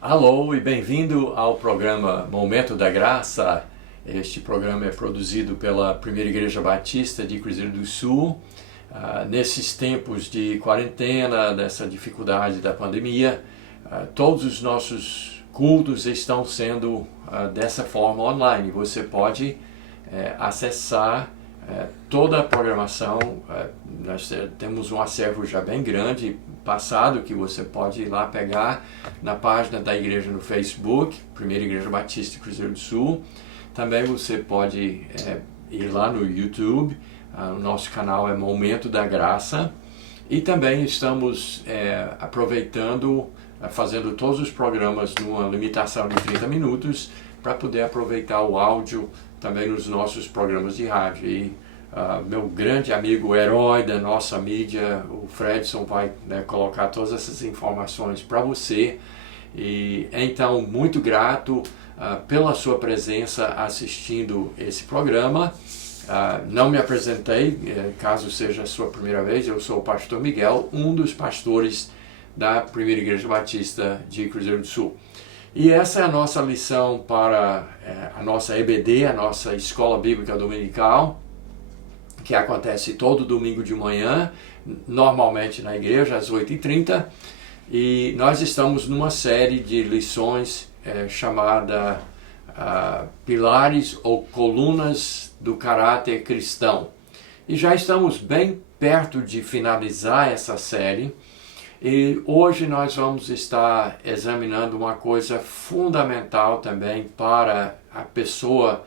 Alô e bem-vindo ao programa Momento da Graça. Este programa é produzido pela Primeira Igreja Batista de Cruzeiro do Sul. Nesses tempos de quarentena, dessa dificuldade da pandemia, todos os nossos cultos estão sendo dessa forma online. Você pode acessar toda a programação. Nós temos um acervo já bem grande passado que você pode ir lá pegar na página da igreja no Facebook, Primeira Igreja Batista de Cruzeiro do Sul. Também você pode ir lá no YouTube, o nosso canal é Momento da Graça. E também estamos aproveitando, fazendo todos os programas numa limitação de 30 minutos para poder aproveitar o áudio também nos nossos programas de rádio. E meu grande amigo, herói da nossa mídia, o Fredson, vai colocar todas essas informações para você. E então, muito grato pela sua presença assistindo esse programa. Não me apresentei, caso seja a sua primeira vez, eu sou o pastor Miguel, um dos pastores da Primeira Igreja Batista de Cruzeiro do Sul. E essa é a nossa lição para a nossa EBD, a nossa Escola Bíblica Dominical, que acontece todo domingo de manhã, normalmente na igreja, às 8h30. E nós estamos numa série de lições chamada Pilares ou Colunas do Caráter Cristão. E já estamos bem perto de finalizar essa série. E hoje nós vamos estar examinando uma coisa fundamental também para a pessoa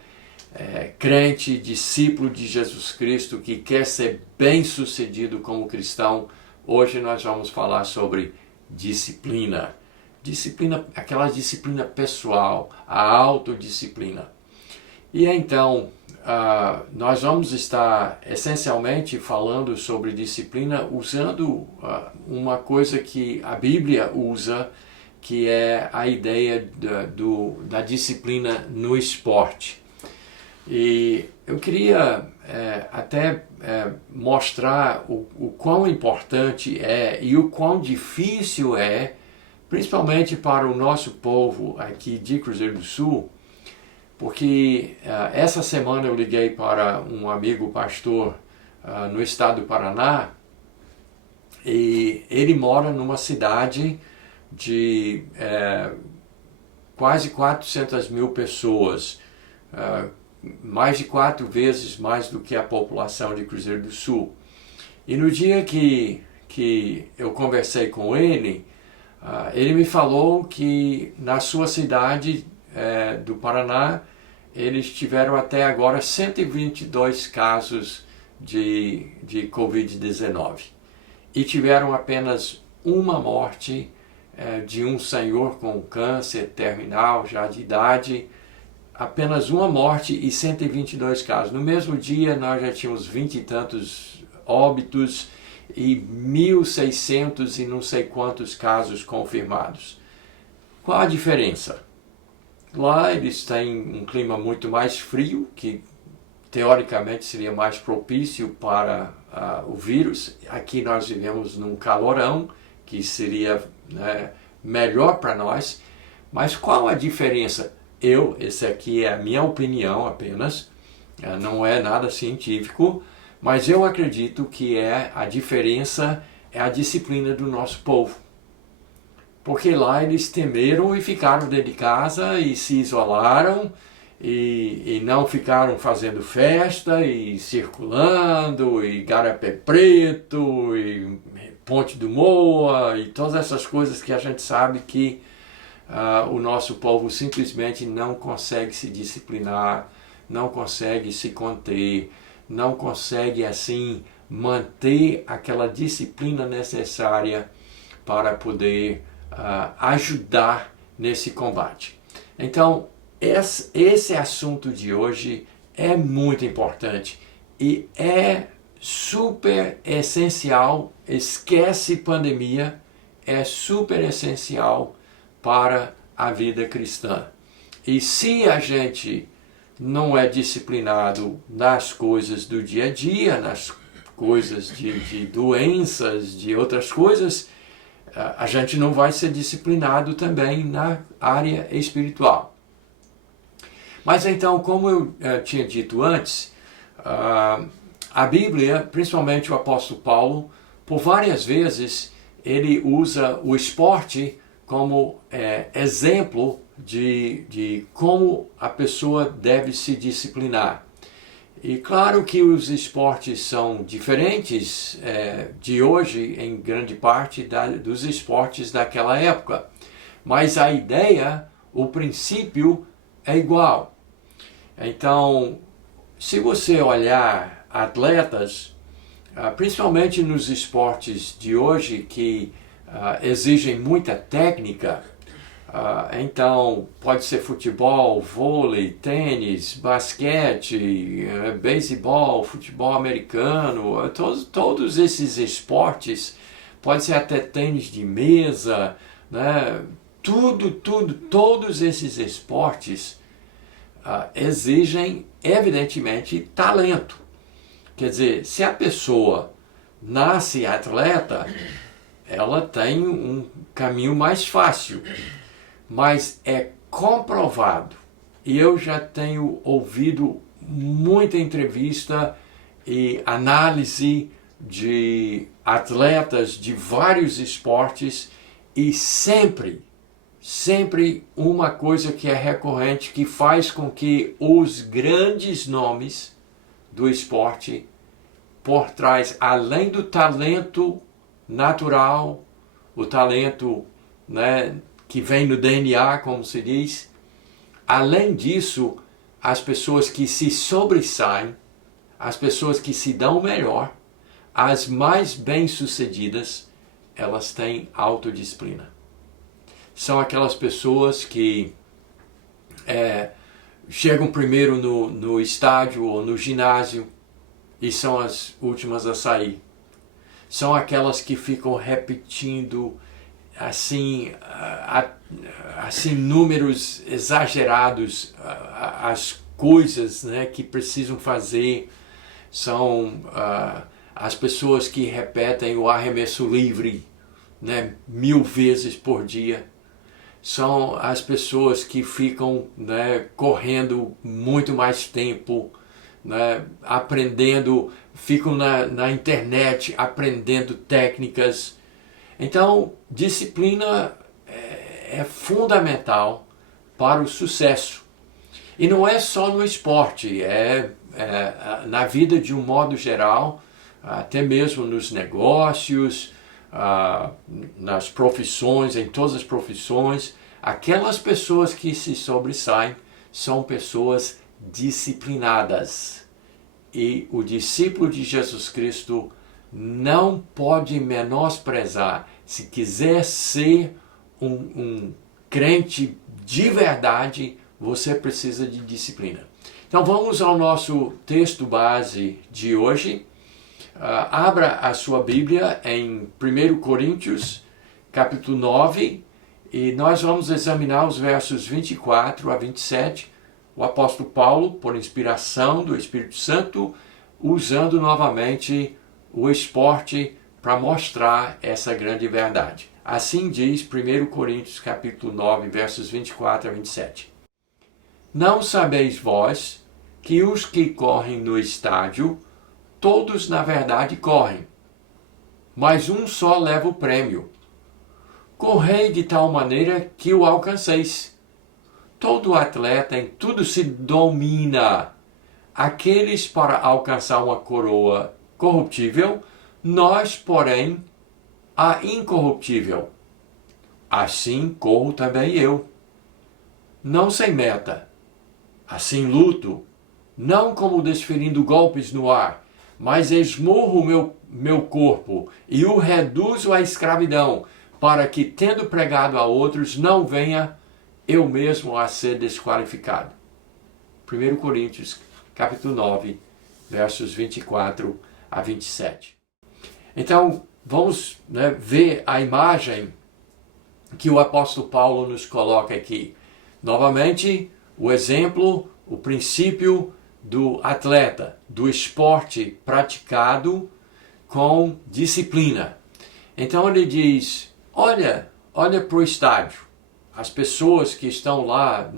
crente, discípulo de Jesus Cristo, que quer ser bem-sucedido como cristão. Hoje nós vamos falar sobre disciplina. Disciplina, aquela disciplina pessoal, a autodisciplina. E então, nós vamos estar essencialmente falando sobre disciplina usando uma coisa que a Bíblia usa, que é a ideia da disciplina no esporte. E eu queria até mostrar o quão importante é e o quão difícil é, principalmente para o nosso povo aqui de Cruzeiro do Sul, porque essa semana eu liguei para um amigo pastor no estado do Paraná, e ele mora numa cidade de quase 400 mil pessoas, mais de 4 vezes mais do que a população de Cruzeiro do Sul. E no dia que eu conversei com ele, ele me falou que na sua cidade do Paraná, eles tiveram até agora 122 casos de Covid-19 e tiveram apenas uma morte de um senhor com câncer terminal, já de idade, apenas uma morte e 122 casos. No mesmo dia nós já tínhamos 20 e tantos óbitos e 1.600 e não sei quantos casos confirmados. Qual a diferença? Lá eles têm um clima muito mais frio, que teoricamente seria mais propício para o vírus. Aqui nós vivemos num calorão, que seria melhor para nós. Mas qual a diferença? Essa aqui é a minha opinião apenas, não é nada científico, mas eu acredito que a diferença é a disciplina do nosso povo. Porque lá eles temeram e ficaram dentro de casa e se isolaram e não ficaram fazendo festa e circulando e Garapé Preto e Ponte do Moa e todas essas coisas que a gente sabe que o nosso povo simplesmente não consegue se disciplinar, não consegue se conter, não consegue assim manter aquela disciplina necessária para poder ajudar nesse combate. Então, esse assunto de hoje é muito importante e é super essencial, esquece pandemia, é super essencial para a vida cristã. E se a gente não é disciplinado nas coisas do dia a dia, nas coisas de doenças, de outras coisas, a gente não vai ser disciplinado também na área espiritual. Mas então, como eu tinha dito antes, a Bíblia, principalmente o apóstolo Paulo, por várias vezes ele usa o esporte como exemplo de como a pessoa deve se disciplinar. E claro que os esportes são diferentes de hoje, em grande parte dos esportes daquela época. Mas a ideia, o princípio é igual. Então, se você olhar atletas, principalmente nos esportes de hoje que exigem muita técnica, então pode ser futebol, vôlei, tênis, basquete, beisebol, futebol americano, todos esses esportes, pode ser até tênis de mesa, né? Todos esses esportes exigem evidentemente talento. Quer dizer, se a pessoa nasce atleta, ela tem um caminho mais fácil. Mas é comprovado, e eu já tenho ouvido muita entrevista e análise de atletas de vários esportes, e sempre uma coisa que é recorrente, que faz com que os grandes nomes do esporte, por trás, além do talento natural, o talento, né, que vem no DNA, como se diz, além disso, as pessoas que se sobressaem, as pessoas que se dão melhor, as mais bem-sucedidas, elas têm autodisciplina. São aquelas pessoas que chegam primeiro no estádio ou no ginásio e são as últimas a sair. São aquelas que ficam repetindo assim números exagerados, as coisas, né, que precisam fazer. São as pessoas que repetem o arremesso livre, né, 1000 vezes por dia. São as pessoas que ficam, né, correndo muito mais tempo, né, aprendendo, ficam na internet aprendendo técnicas. Então, disciplina é fundamental para o sucesso. E não é só no esporte, na vida de um modo geral, até mesmo nos negócios, nas profissões, em todas as profissões. Aquelas pessoas que se sobressaem são pessoas disciplinadas. E o discípulo de Jesus Cristo não pode menosprezar. Se quiser ser um crente de verdade, você precisa de disciplina. Então vamos ao nosso texto base de hoje. Abra a sua Bíblia em 1 Coríntios, capítulo 9, e nós vamos examinar os versos 24 a 27. O apóstolo Paulo, por inspiração do Espírito Santo, usando novamente o esporte para mostrar essa grande verdade. Assim diz 1 Coríntios capítulo 9, versos 24 a 27. Não sabeis vós que os que correm no estádio, todos na verdade correm, mas um só leva o prêmio. Correi de tal maneira que o alcanceis. Todo atleta em tudo se domina. Aqueles para alcançar uma coroa corruptível, nós, porém, a incorruptível. Assim corro também eu. Não sem meta. Assim luto, não como desferindo golpes no ar, mas esmurro meu corpo e o reduzo à escravidão, para que, tendo pregado a outros, não venha eu mesmo a ser desqualificado. 1 Coríntios, capítulo 9, versos 24 a 27. Então, vamos ver a imagem que o apóstolo Paulo nos coloca aqui. Novamente, o exemplo o princípio do atleta, do esporte praticado com disciplina. Então ele diz, olha para o estádio, as pessoas que estão lá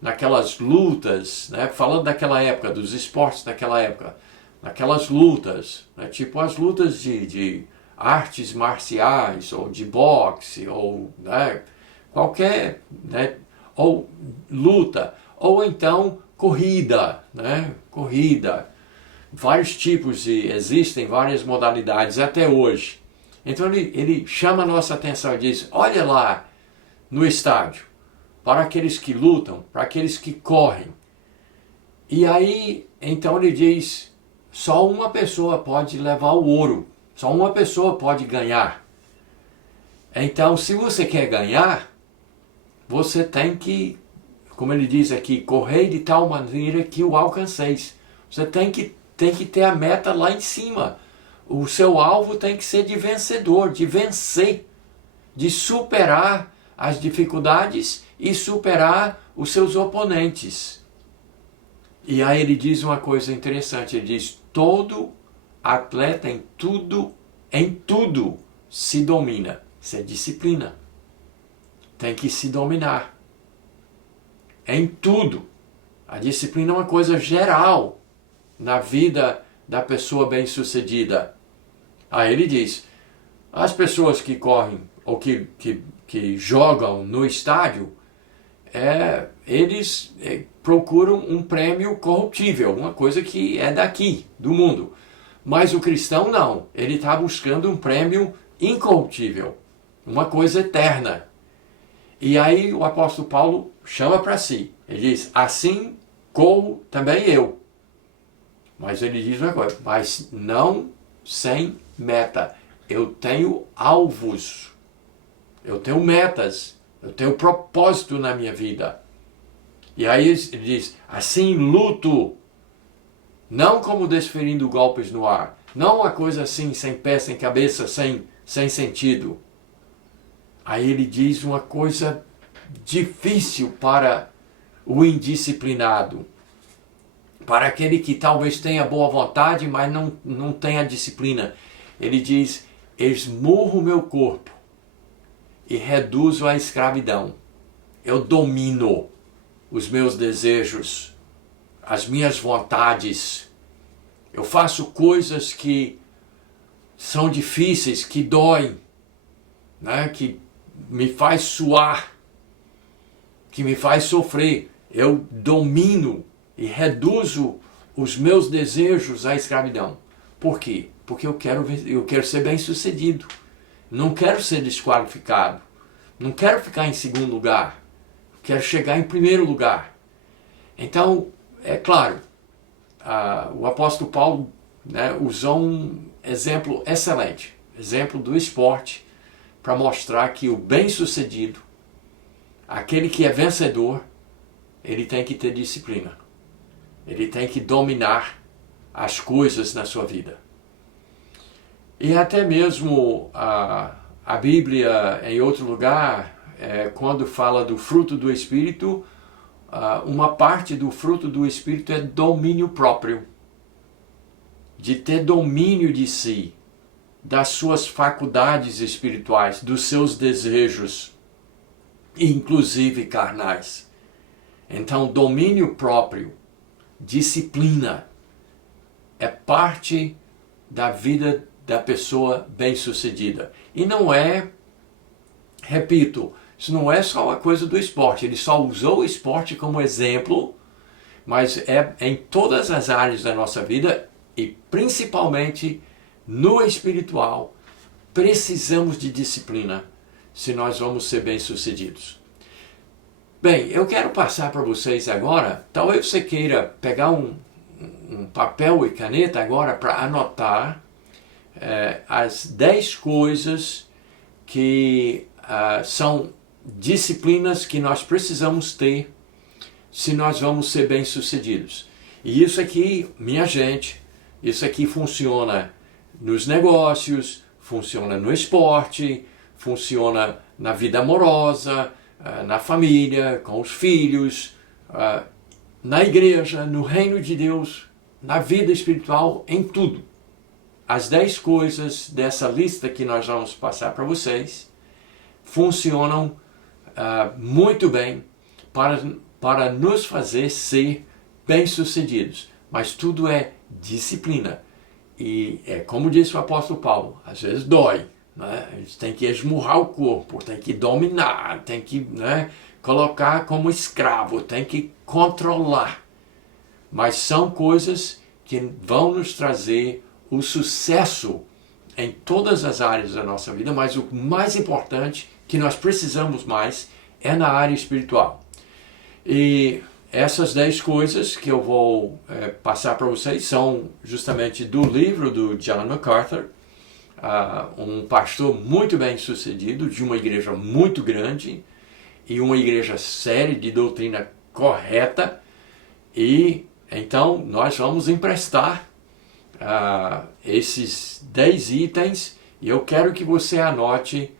naquelas lutas, né, falando daquela época, dos esportes daquela época, naquelas lutas, né, tipo as lutas de artes marciais, ou de boxe, ou né, qualquer, né, ou luta, ou então corrida, né, corrida. Vários tipos existem várias modalidades até hoje. Então ele chama a nossa atenção e diz, olha lá no estádio, para aqueles que lutam, para aqueles que correm. E aí, então ele diz, só uma pessoa pode levar o ouro, só uma pessoa pode ganhar. Então, se você quer ganhar, você tem que, como ele diz aqui, correr de tal maneira que o alcanceis. Você tem que ter a meta lá em cima. O seu alvo tem que ser de vencedor, de vencer, de superar as dificuldades e superar os seus oponentes. E aí ele diz uma coisa interessante, ele diz, todo atleta em tudo se domina. Isso é disciplina. Tem que se dominar. Em tudo. A disciplina é uma coisa geral na vida da pessoa bem-sucedida. Aí ele diz, as pessoas que correm ou que jogam no estádio, eles procuram um prêmio corruptível, uma coisa que é daqui, do mundo. Mas o cristão não, ele está buscando um prêmio incorruptível, uma coisa eterna. E aí o apóstolo Paulo chama para si, ele diz, assim corro também eu. Mas ele diz uma coisa, mas não sem meta. Eu tenho alvos, eu tenho metas, eu tenho propósito na minha vida. E aí ele diz, assim luto, não como desferindo golpes no ar, não uma coisa assim, sem pé, sem cabeça, sem sentido. Aí ele diz uma coisa difícil para o indisciplinado, para aquele que talvez tenha boa vontade, mas não tenha disciplina. Ele diz, esmurro o meu corpo e reduzo a escravidão. Eu domino os meus desejos, as minhas vontades. Eu faço coisas que são difíceis, que doem, né? Que me faz suar, que me faz sofrer. Eu domino e reduzo os meus desejos à escravidão. Por quê? Porque eu quero ser bem-sucedido. Não quero ser desqualificado. Não quero ficar em segundo lugar. Quero chegar em primeiro lugar. Então, é claro, o apóstolo Paulo, né, usou um exemplo excelente, exemplo do esporte, para mostrar que o bem-sucedido, aquele que é vencedor, ele tem que ter disciplina. Ele tem que dominar as coisas na sua vida. E até mesmo a Bíblia, em outro lugar, quando fala do fruto do Espírito, uma parte do fruto do Espírito é domínio próprio. De ter domínio de si, das suas faculdades espirituais, dos seus desejos, inclusive carnais. Então, domínio próprio, disciplina, é parte da vida da pessoa bem-sucedida. E não é, repito, isso não é só uma coisa do esporte. Ele só usou o esporte como exemplo, mas é em todas as áreas da nossa vida e principalmente no espiritual. Precisamos de disciplina se nós vamos ser bem-sucedidos. Bem, eu quero passar para vocês agora, talvez você queira pegar um papel e caneta agora para anotar as 10 coisas que são disciplinas que nós precisamos ter se nós vamos ser bem-sucedidos. E isso aqui, minha gente, isso aqui funciona nos negócios, funciona no esporte, funciona na vida amorosa, na família, com os filhos, na igreja, no reino de Deus, na vida espiritual, em tudo. As 10 coisas dessa lista que nós vamos passar para vocês funcionam muito bem para nos fazer ser bem-sucedidos. Mas tudo é disciplina. E é como disse o apóstolo Paulo, às vezes dói. Né? A gente tem que esmurrar o corpo, tem que dominar, tem que, né, colocar como escravo, tem que controlar. Mas são coisas que vão nos trazer o sucesso em todas as áreas da nossa vida, mas o mais importante, que nós precisamos mais, é na área espiritual. E essas 10 coisas que eu vou passar para vocês são justamente do livro do John MacArthur, um pastor muito bem sucedido, de uma igreja muito grande, e uma igreja séria, de doutrina correta, e então nós vamos emprestar esses 10 itens, e eu quero que você anote,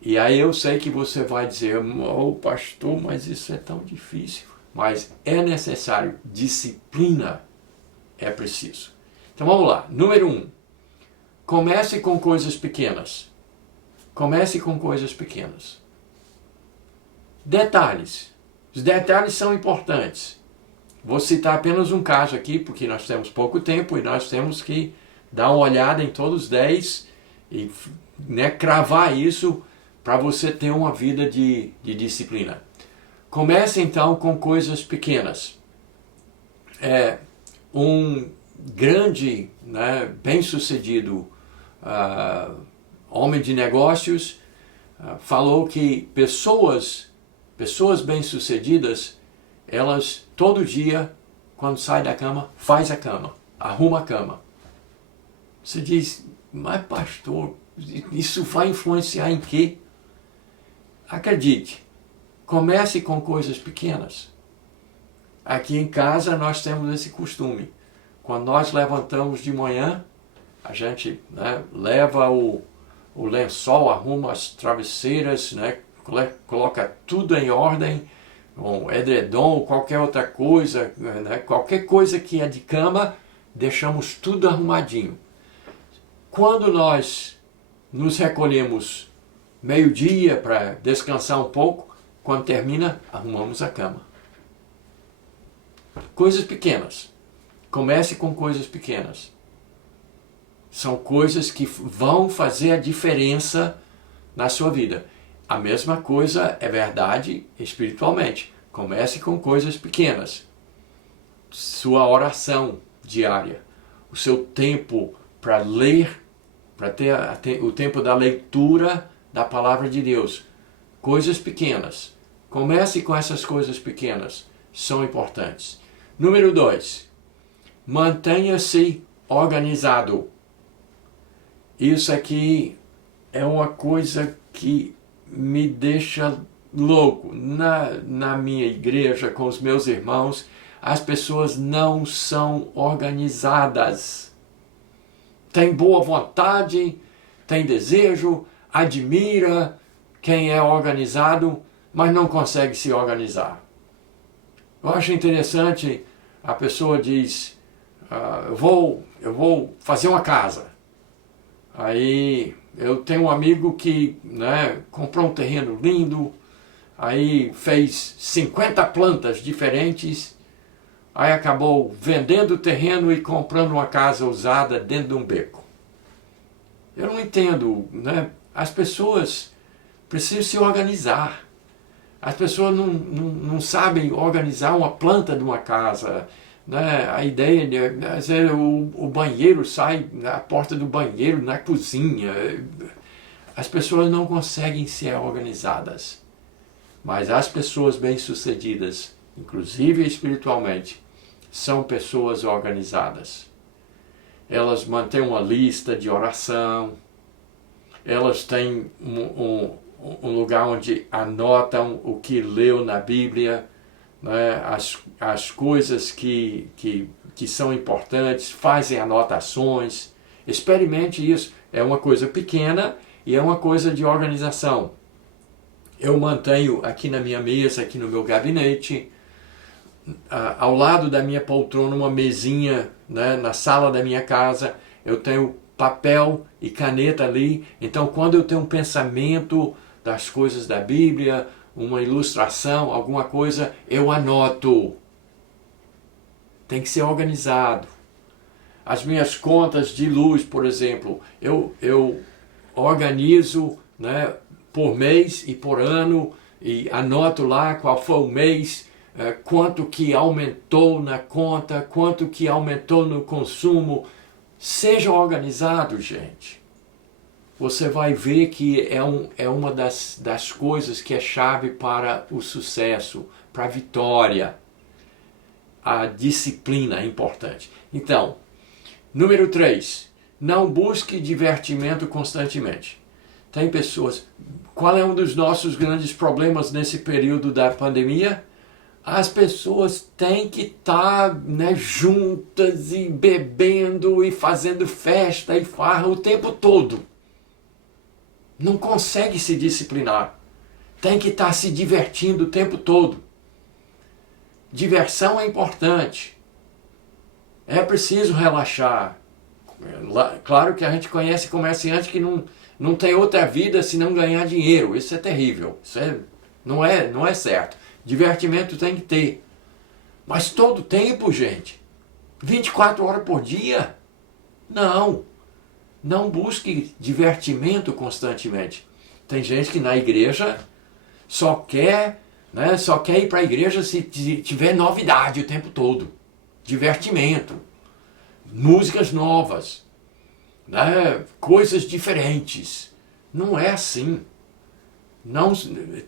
e aí eu sei que você vai dizer, oh pastor, mas isso é tão difícil. Mas é necessário, disciplina é preciso. Então vamos lá, número 1, comece com coisas pequenas. Comece com coisas pequenas. Detalhes. Os detalhes são importantes. Vou citar apenas um caso aqui, porque nós temos pouco tempo e nós temos que dar uma olhada em todos os 10 e, né, cravar isso para você ter uma vida de disciplina. Comece então com coisas pequenas. Um grande, né, bem-sucedido homem de negócios falou que pessoas bem-sucedidas, elas todo dia, quando sai da cama, faz a cama, arruma a cama. Você diz, mas pastor, isso vai influenciar em quê? Acredite, comece com coisas pequenas. Aqui em casa nós temos esse costume. Quando nós levantamos de manhã, a gente, né, leva o lençol, arruma as travesseiras, né, coloca tudo em ordem, um edredom, qualquer outra coisa, né, qualquer coisa que é de cama, deixamos tudo arrumadinho. Quando nós nos recolhemos meio-dia para descansar um pouco, quando termina, arrumamos a cama. Coisas pequenas. Comece com coisas pequenas. São coisas que vão fazer a diferença na sua vida. A mesma coisa é verdade espiritualmente. Comece com coisas pequenas. Sua oração diária. O seu tempo para ler, para ter o tempo da leitura da palavra de Deus. Coisas pequenas. Comece com essas coisas pequenas. São importantes. Número 2. Mantenha-se organizado. Isso aqui é uma coisa que me deixa louco. Na minha igreja, com os meus irmãos, as pessoas não são organizadas. Tem boa vontade, tem desejo, admira quem é organizado, mas não consegue se organizar. Eu acho interessante, a pessoa diz, eu vou fazer uma casa. Aí eu tenho um amigo que, né, comprou um terreno lindo, aí fez 50 plantas diferentes, aí acabou vendendo o terreno e comprando uma casa usada dentro de um beco. Eu não entendo, né? As pessoas precisam se organizar. As pessoas não sabem organizar uma planta de uma casa. Né? A ideia de o banheiro sai na porta do banheiro, na cozinha. As pessoas não conseguem ser organizadas. Mas as pessoas bem-sucedidas, inclusive espiritualmente, são pessoas organizadas. Elas mantêm uma lista de oração, elas têm um lugar onde anotam o que leu na Bíblia, né, as coisas que são importantes, fazem anotações. Experimente isso. É uma coisa pequena e é uma coisa de organização. Eu mantenho aqui na minha mesa, aqui no meu gabinete, ao lado da minha poltrona uma mesinha, né, na sala da minha casa, eu tenho papel e caneta ali, então quando eu tenho um pensamento das coisas da Bíblia, uma ilustração, alguma coisa, eu anoto. Tem que ser organizado. As minhas contas de luz, por exemplo, eu organizo, né, por mês e por ano, e anoto lá qual foi o mês, quanto que aumentou na conta, quanto que aumentou no consumo. Seja organizado, gente. Você vai ver que é uma das coisas que é chave para o sucesso, para a vitória. A disciplina é importante. Então, número 3, não busque divertimento constantemente. Tem pessoas... Qual é um dos nossos grandes problemas nesse período da pandemia? As pessoas têm que estar, né, juntas e bebendo e fazendo festa e farra o tempo todo. Não consegue se disciplinar. Tem que estar se divertindo o tempo todo. Diversão é importante. É preciso relaxar. Claro que a gente conhece comerciante que não tem outra vida se não ganhar dinheiro. Isso é terrível. Isso não é certo. Divertimento tem que ter. Mas todo tempo, gente. 24 horas por dia. Não. Não busque divertimento constantemente. Tem gente que na igreja só quer ir para a igreja se tiver novidade o tempo todo. Divertimento. Músicas novas. Né? Coisas diferentes. Não é assim. Não,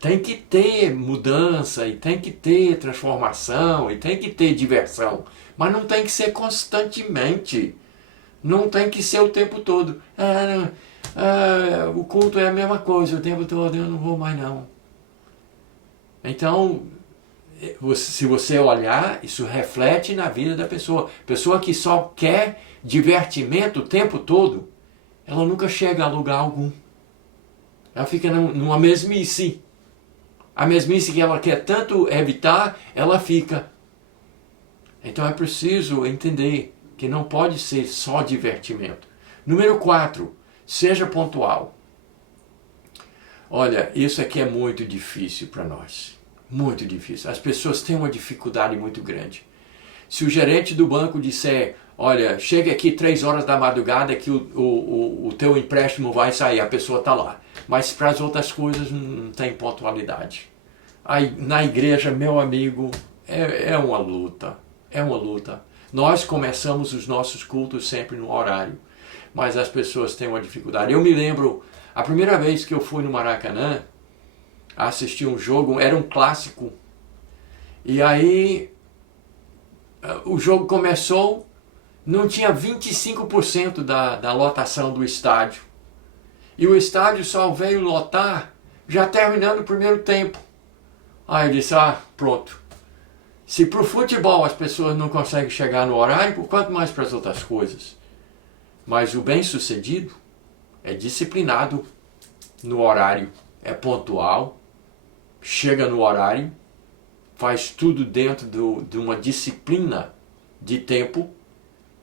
tem que ter mudança, e tem que ter transformação, e tem que ter diversão. Mas não tem que ser constantemente. Não tem que ser o tempo todo. O culto é a mesma coisa o tempo todo, eu não vou mais não. Então, se você olhar, isso reflete na vida da pessoa. Pessoa que só quer divertimento o tempo todo, ela nunca chega a lugar algum. Ela fica numa mesmice. A mesmice que ela quer tanto evitar, ela fica. Então é preciso entender que não pode ser só divertimento. Número 4, seja pontual. Olha, isso aqui é muito difícil para nós. Muito difícil. As pessoas têm uma dificuldade muito grande. Se o gerente do banco disser, olha, chega aqui 3 horas da madrugada que o teu empréstimo vai sair, a pessoa está lá. Mas para as outras coisas não tem pontualidade. Aí, na igreja, meu amigo, é uma luta. É uma luta. Nós começamos os nossos cultos sempre no horário, mas as pessoas têm uma dificuldade. Eu me lembro, a primeira vez que eu fui no Maracanã, assistir um jogo, era um clássico. E aí, o jogo começou, não tinha 25% da lotação do estádio. E o estádio só veio lotar já terminando o primeiro tempo. Aí eu disse, pronto. Se para o futebol as pessoas não conseguem chegar no horário, por quanto mais para as outras coisas? Mas o bem-sucedido é disciplinado no horário, é pontual, chega no horário, faz tudo dentro de uma disciplina de tempo.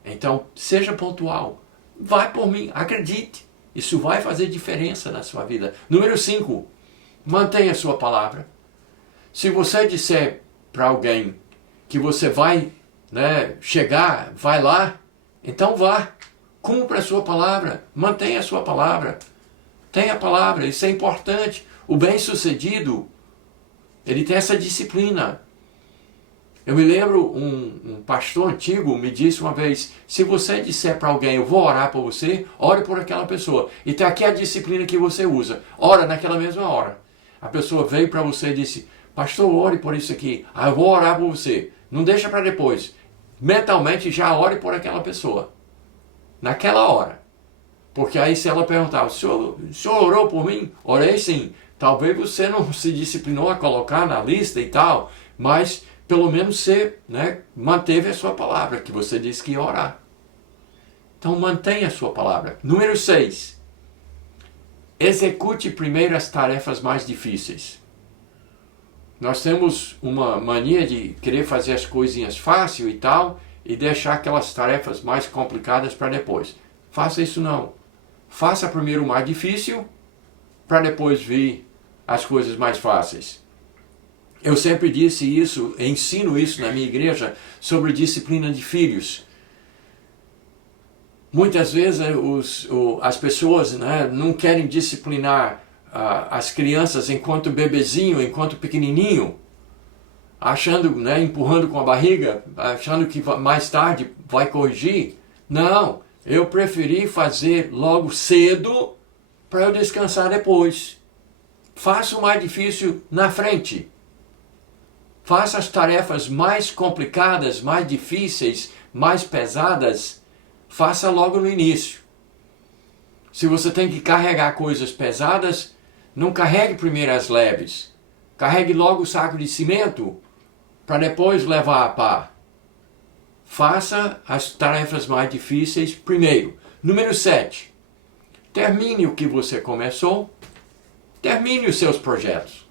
Então, seja pontual. Vai por mim, acredite. Isso vai fazer diferença na sua vida. Número 5, mantenha a sua palavra. Se você disser para alguém que você vai, chegar, vai lá, então vá. Cumpra a sua palavra, mantenha a sua palavra. Tenha a palavra, isso é importante. O bem-sucedido, ele tem essa disciplina. Eu me lembro, um pastor antigo me disse uma vez, se você disser para alguém, eu vou orar por você, ore por aquela pessoa. E tem aqui a disciplina que você usa. Ora naquela mesma hora. A pessoa veio para você e disse, pastor, ore por isso aqui. Eu vou orar por você. Não deixa para depois. Mentalmente já ore por aquela pessoa. Naquela hora. Porque aí se ela perguntar, o senhor orou por mim? Orei sim. Talvez você não se disciplinou a colocar na lista e tal, mas pelo menos você manteve a sua palavra, que você disse que ia orar. Então mantenha a sua palavra. Número 6. Execute primeiro as tarefas mais difíceis. Nós temos uma mania de querer fazer as coisinhas fácil e tal, e deixar aquelas tarefas mais complicadas para depois. Faça isso não. Faça primeiro o mais difícil, para depois vir as coisas mais fáceis. Eu sempre disse isso, ensino isso na minha igreja, sobre disciplina de filhos. Muitas vezes as pessoas, né, não querem disciplinar as crianças enquanto bebezinho, enquanto pequenininho, achando, né, empurrando com a barriga, achando que mais tarde vai corrigir. Não, eu preferi fazer logo cedo para eu descansar depois. Faça o mais difícil na frente. Faça as tarefas mais complicadas, mais difíceis, mais pesadas, faça logo no início. Se você tem que carregar coisas pesadas, não carregue primeiro as leves. Carregue logo o saco de cimento, para depois levar a pá. Faça as tarefas mais difíceis primeiro. Número 7. Termine o que você começou. Termine os seus projetos.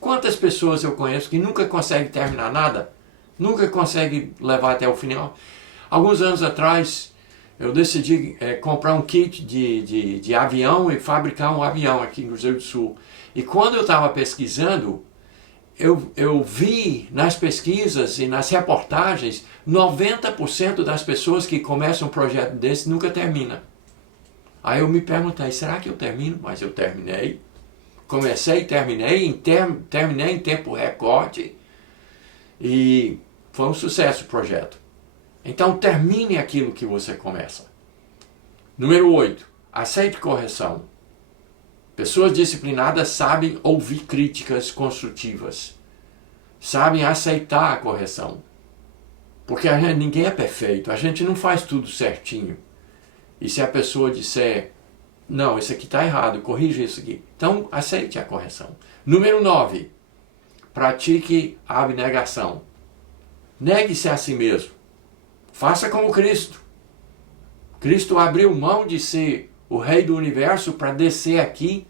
Quantas pessoas eu conheço que nunca conseguem terminar nada? Nunca conseguem levar até o final? Alguns anos atrás, eu decidi comprar um kit de avião e fabricar um avião aqui no Cruzeiro do Sul. E quando eu estava pesquisando, eu vi nas pesquisas e nas reportagens, 90% das pessoas que começam um projeto desse nunca termina. Aí eu me perguntei, será que eu termino? Mas eu terminei. Comecei, terminei em tempo recorde e foi um sucesso o projeto. Então termine aquilo que você começa. Número 8. Aceite correção. Pessoas disciplinadas sabem ouvir críticas construtivas. Sabem aceitar a correção. Porque ninguém é perfeito, a gente não faz tudo certinho. E se a pessoa disser, não, isso aqui está errado, corrija isso aqui. Então, aceite a correção. Número 9. Pratique a abnegação. Negue-se a si mesmo. Faça como Cristo. Cristo abriu mão de ser o Rei do Universo para descer aqui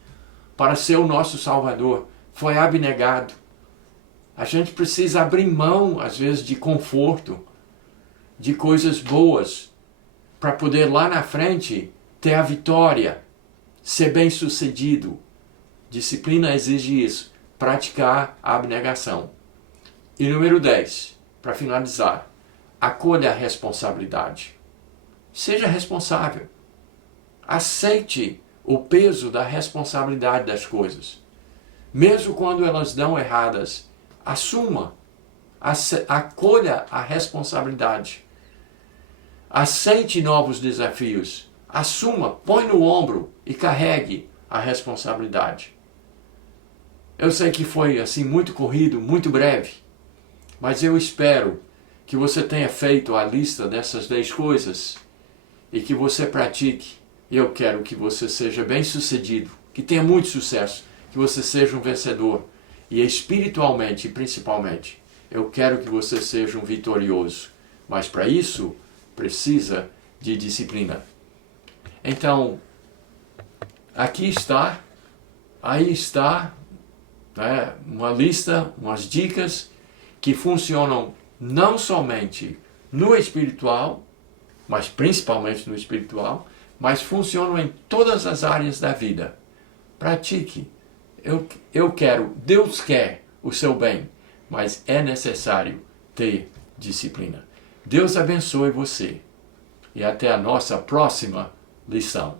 para ser o nosso Salvador. Foi abnegado. A gente precisa abrir mão, às vezes, de conforto, de coisas boas, para poder lá na frente ter a vitória, ser bem-sucedido. Disciplina exige isso, praticar a abnegação. E número 10, para finalizar, acolha a responsabilidade. Seja responsável. Aceite o peso da responsabilidade das coisas. Mesmo quando elas dão erradas, assuma. Acolha a responsabilidade. Aceite novos desafios. Assuma, põe no ombro e carregue a responsabilidade. Eu sei que foi assim muito corrido, muito breve, mas eu espero que você tenha feito a lista dessas 10 coisas e que você pratique. Eu quero que você seja bem-sucedido, que tenha muito sucesso, que você seja um vencedor e espiritualmente, principalmente, eu quero que você seja um vitorioso. Mas para isso, precisa de disciplina. Então, aqui está, aí está, né, uma lista, umas dicas que funcionam não somente no espiritual, mas principalmente no espiritual, mas funcionam em todas as áreas da vida. Pratique. Eu quero, Deus quer o seu bem, mas é necessário ter disciplina. Deus abençoe você e até a nossa próxima lição.